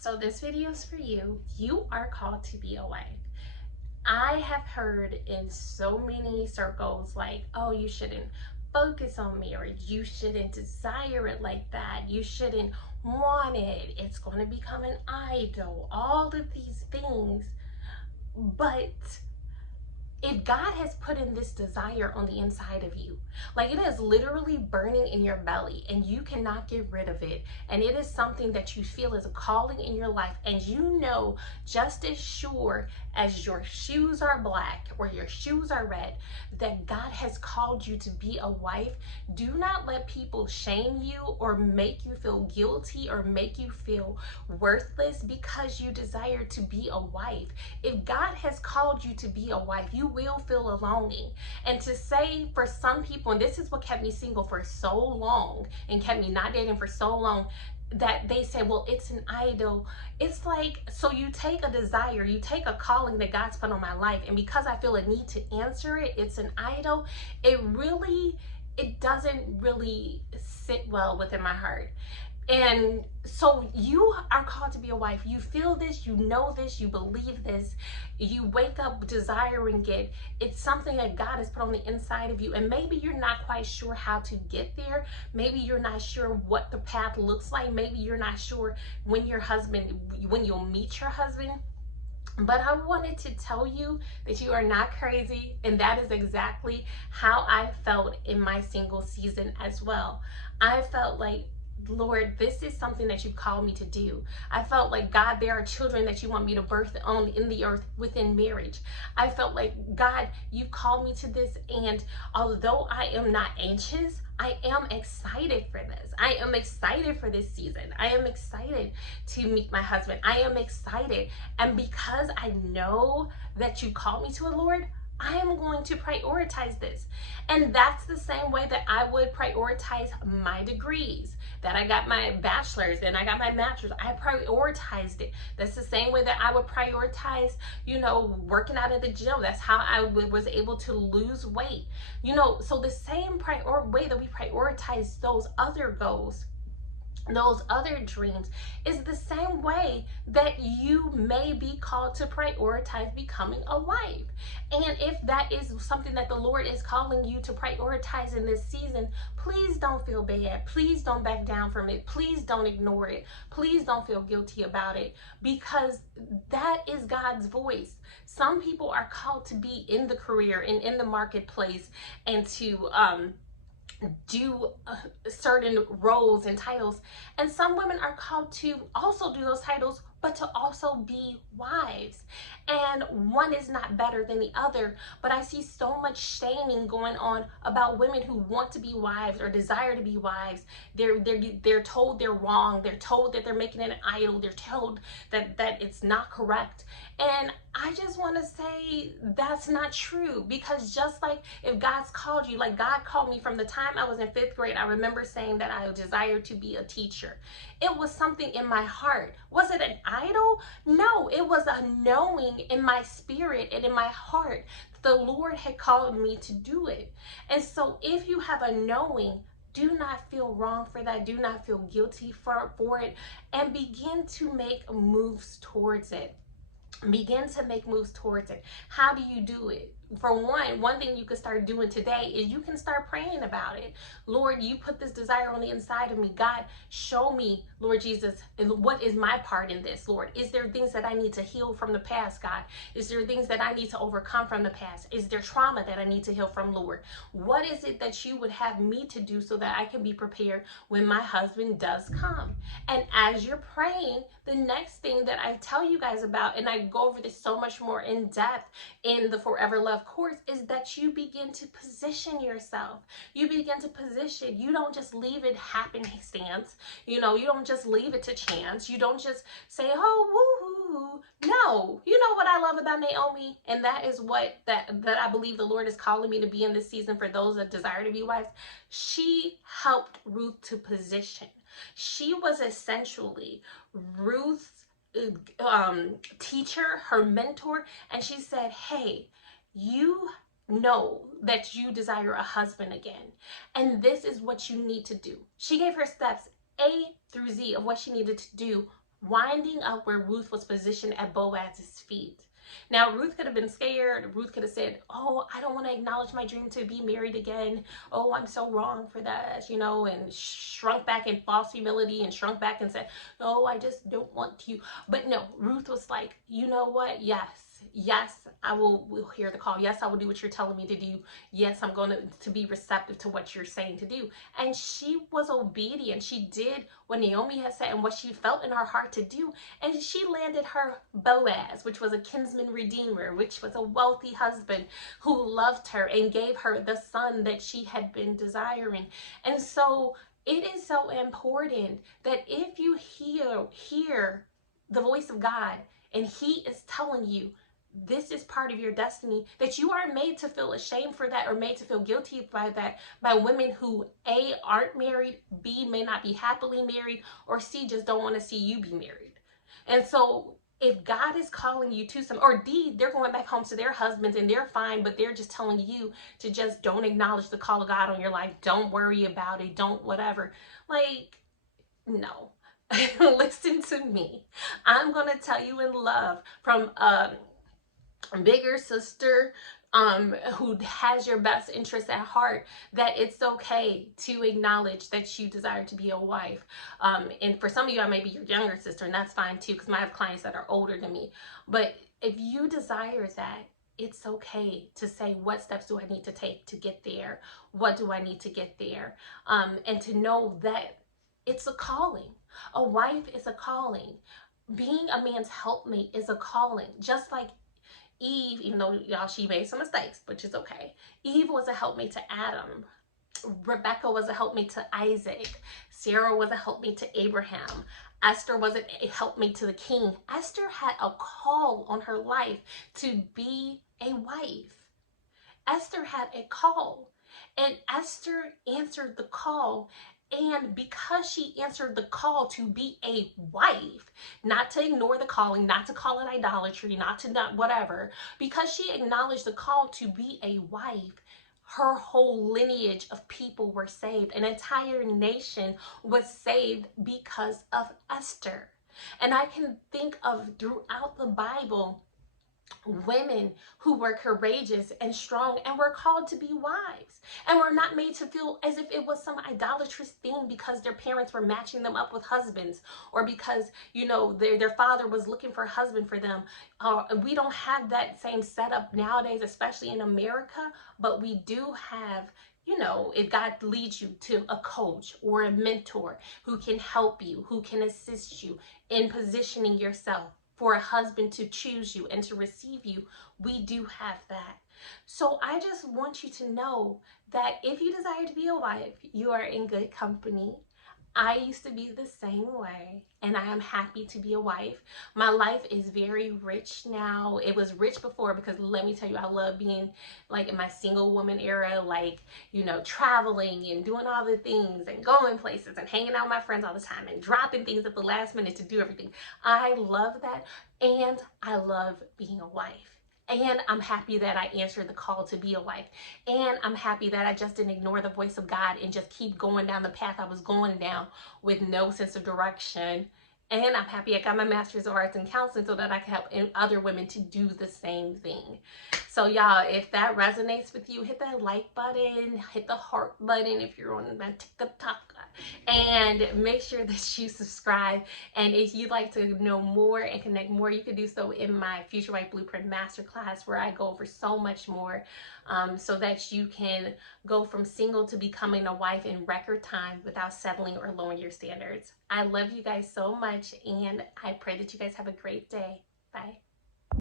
So this video is for you. You are called to be a wife. I have heard in so many circles like, oh, you shouldn't focus on marriage. You shouldn't desire it like that. You shouldn't want it. It's going to become an idol. All of these things. But if God has put in this desire on the inside of you, like it is literally burning in your belly and you cannot get rid of it, and it is something that you feel is a calling in your life, and you know just as sure as your shoes are black or your shoes are red that God has called you to be a wife, do not let people shame you or make you feel guilty or make you feel worthless because you desire to be a wife. If God has called you to be a wife, you will feel a longing. And to say for some people, and this is what kept me single for so long and kept me not dating for so long, that they say, well, it's an idol. It's like, so you take a desire, you take a calling that God's put on my life, and because I feel a need to answer it, it's an idol. It doesn't really sit well within my heart. And so you are called to be a wife. You feel this, you know this, you believe this, you wake up desiring it. It's something that God has put on the inside of you. And maybe you're not quite sure how to get there. Maybe you're not sure what the path looks like. Maybe you're not sure when you'll meet your husband. But I wanted to tell you that you are not crazy, and that is exactly how I felt in my single season as well. I felt like, Lord, this is something that you called me to do. I felt like, God, there are children that you want me to birth on in the earth within marriage. I felt like, God, you called me to this, and although I am not anxious, I am excited for this. I am excited for this season. I am excited to meet my husband. I am excited. And because I know that you called me to it, Lord, I am going to prioritize this. And that's the same way that I would prioritize my degrees. That I got my bachelor's and I got my master's. I prioritized it. That's the same way that I would prioritize, working out at the gym. That's how I was able to lose weight. So the same way that we prioritize those other goals, those other dreams, is the same way that you may be called to prioritize becoming a wife. And if that is something that the Lord is calling you to prioritize in this season, please don't feel bad. Please don't back down from it. Please don't ignore it. Please don't feel guilty about it, because that is God's voice. Some people are called to be in the career and in the marketplace and to do certain roles and titles, and some women are called to also do those titles, but to also be wives. And one is not better than the other, but I see so much shaming going on about women who want to be wives or desire to be wives. They're told they're wrong. They're told that they're making it an idol. They're told that it's not correct. And I just want to say that's not true, because just like if God's called you, like God called me from the time I was in 5th grade, I remember saying that I desired to be a teacher. It was something in my heart. Was it an idol? No, it was a knowing in my spirit and in my heart that the Lord had called me to do it. And so if you have a knowing, do not feel wrong for that. Do not feel guilty for it, and begin to make moves towards it. Begin to make moves towards it. How do you do it? For one thing you can start doing today is you can start praying about it. Lord, you put this desire on the inside of me. God, show me, Lord Jesus, what is my part in this, Lord? Is there things that I need to heal from the past, God? Is there things that I need to overcome from the past? Is there trauma that I need to heal from, Lord? What is it that you would have me to do so that I can be prepared when my husband does come? And as you're praying, the next thing that I tell you guys about, and I go over this so much more in depth in the Forever Love course, is that you begin to position yourself. You begin to position. You don't just leave it happenstance. You don't just leave it to chance. You don't just say, oh, woohoo. No. You know what I love about Naomi? And that is what that I believe the Lord is calling me to be in this season for those that desire to be wives. She helped Ruth to position. She was essentially Ruth's teacher, her mentor, and she said, hey, you know that you desire a husband again, and this is what you need to do. She gave her steps A through Z of what she needed to do winding up where Ruth was positioned at Boaz's feet. Now, Ruth could have been scared. Ruth could have said, oh, I don't want to acknowledge my dream to be married again. Oh, I'm so wrong for that, and shrunk back in false humility and shrunk back and said, no, I just don't want to. But no, Ruth was like, you know what? Yes, I will hear the call. Yes, I will do what you're telling me to do. Yes, I'm going to be receptive to what you're saying to do. And she was obedient. She did what Naomi had said and what she felt in her heart to do. And she landed her Boaz, which was a kinsman redeemer, which was a wealthy husband who loved her and gave her the son that she had been desiring. And so it is so important that if you hear the voice of God and he is telling you this is part of your destiny, that you are made to feel ashamed for that or made to feel guilty by that by women who A, aren't married, B, may not be happily married, or C, just don't want to see you be married. And so if God is calling you to some, or D, they're going back home to their husbands and they're fine, but they're just telling you to just don't acknowledge the call of God on your life, don't worry about it, don't whatever. Like, no. Listen to me. I'm going to tell you in love from bigger sister who has your best interest at heart, that it's okay to acknowledge that you desire to be a wife. And for some of you, I may be your younger sister, and that's fine too, because I have clients that are older than me. But if you desire that, it's okay to say, what steps do I need to take to get there? What do I need to get there? And to know that it's a calling. A wife is a calling. Being a man's helpmate is a calling. Just like Eve, even though y'all, she made some mistakes, which is okay. Eve was a helpmate to Adam. Rebecca was a helpmate to Isaac. Sarah was a helpmate to Abraham. Esther was a helpmate to the king. Esther had a call on her life to be a wife. Esther had a call, and Esther answered the call. And because she answered the call to be a wife, not to ignore the calling, not to call it idolatry, not to not whatever, because she acknowledged the call to be a wife, her whole lineage of people were saved. An entire nation was saved because of Esther. And I can think of throughout the Bible women who were courageous and strong and were called to be wives and were not made to feel as if it was some idolatrous thing because their parents were matching them up with husbands, or because their father was looking for a husband for them. We don't have that same setup nowadays, especially in America, but we do have, if God leads you to a coach or a mentor who can help you, who can assist you in positioning yourself for a husband to choose you and to receive you, we do have that. So I just want you to know that if you desire to be a wife, you are in good company. I used to be the same way, and I am happy to be a wife. My life is very rich now. It was rich before because let me tell you, I love being like in my single woman era, like, traveling and doing all the things and going places and hanging out with my friends all the time and dropping things at the last minute to do everything. I love that, and I love being a wife. And I'm happy that I answered the call to be a wife. And I'm happy that I just didn't ignore the voice of God and just keep going down the path I was going down with no sense of direction. And I'm happy I got my master's of arts in counseling so that I can help other women to do the same thing. So y'all, if that resonates with you, hit that like button, hit the heart button if you're on my TikTok, and make sure that you subscribe. And if you'd like to know more and connect more, you can do so in my Future Wife Blueprint Masterclass, where I go over so much more, so that you can go from single to becoming a wife in record time without settling or lowering your standards. I love you guys so much, and I pray that you guys have a great day. Bye.